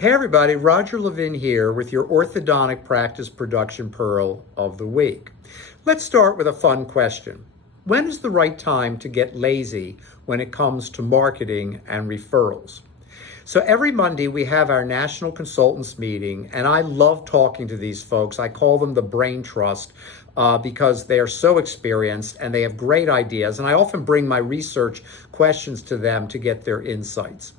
Hey everybody, Roger Levin here with your orthodontic practice production pearl of the week. Let's start with a fun question. When is the right time to get lazy when it comes to marketing and referrals? So every Monday we have our national consultants meeting, and I love talking to these folks. I call them the brain trust because they are so experienced and they have great ideas. And I often bring my research questions to them to get their insights.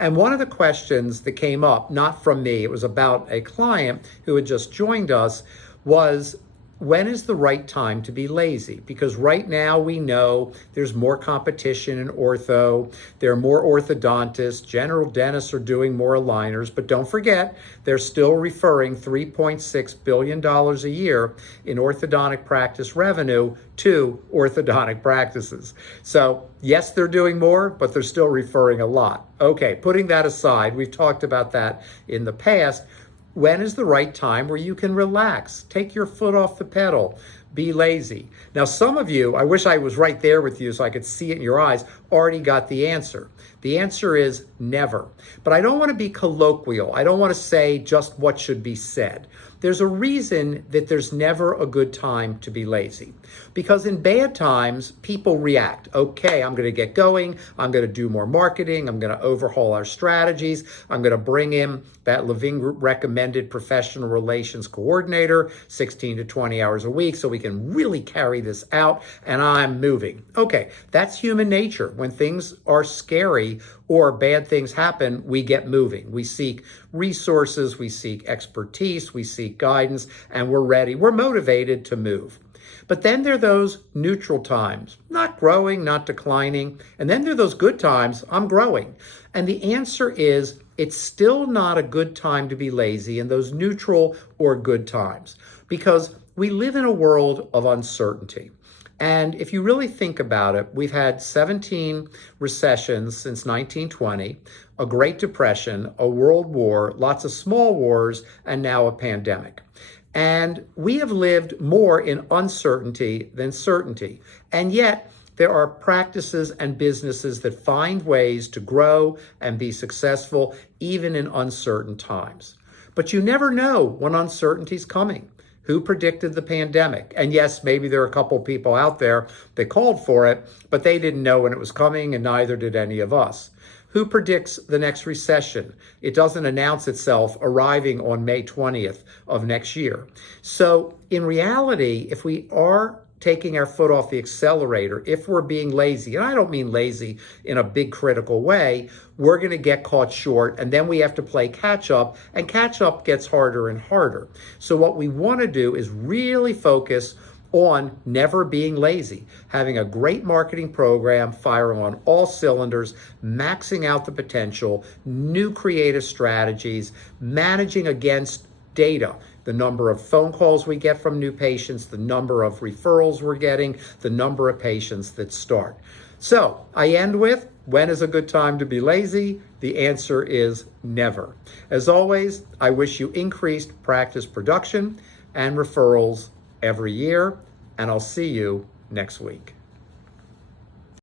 And one of the questions that came up, not from me, it was about a client who had just joined us, was when is the right time to be lazy? Because right now we know there's more competition in ortho, there are more orthodontists, general dentists are doing more aligners, but don't forget, they're still referring $3.6 billion a year in orthodontic practice revenue to orthodontic practices. So yes, they're doing more, but they're still referring a lot. Okay, putting that aside, we've talked about that in the past. When is the right time where you can relax, take your foot off the pedal, be lazy? Now, some of you, I wish I was right there with you so I could see it in your eyes, already got the answer. The answer is never. But I don't want to be colloquial. I don't want to say just what should be said. There's a reason that there's never a good time to be lazy. Because in bad times, people react. Okay, I'm going to get going. I'm going to do more marketing. I'm going to overhaul our strategies. I'm going to bring in that Levin Group recommended professional relations coordinator, 16 to 20 hours a week, so we can really carry this out. And I'm moving. Okay, that's human nature. When things are scary or bad things happen, we get moving. We seek resources, we seek expertise, we seek guidance, and we're ready. We're motivated to move. But then there are those neutral times, not growing, not declining. And then there are those good times, I'm growing. And the answer is it's still not a good time to be lazy in those neutral or good times because we live in a world of uncertainty. And if you really think about it, we've had 17 recessions since 1920, a Great Depression, a World War, lots of small wars, and now a pandemic. And we have lived more in uncertainty than certainty. And yet, there are practices and businesses that find ways to grow and be successful even in uncertain times. But you never know when uncertainty is coming. Who predicted the pandemic? And yes, maybe there are a couple people out there that called for it, but they didn't know when it was coming, and neither did any of us. Who predicts the next recession? It doesn't announce itself arriving on May 20th of next year. So in reality, if we are taking our foot off the accelerator, if we're being lazy, and I don't mean lazy in a big critical way, we're going to get caught short, and then we have to play catch up, and catch up gets harder and harder. So what we want to do is really focus on never being lazy, having a great marketing program, firing on all cylinders, maxing out the potential, new creative strategies, managing against data, the number of phone calls we get from new patients, the number of referrals we're getting, the number of patients that start. So I end with, when is a good time to be lazy? The answer is never. As always, I wish you increased practice production and referrals every year, and I'll see you next week.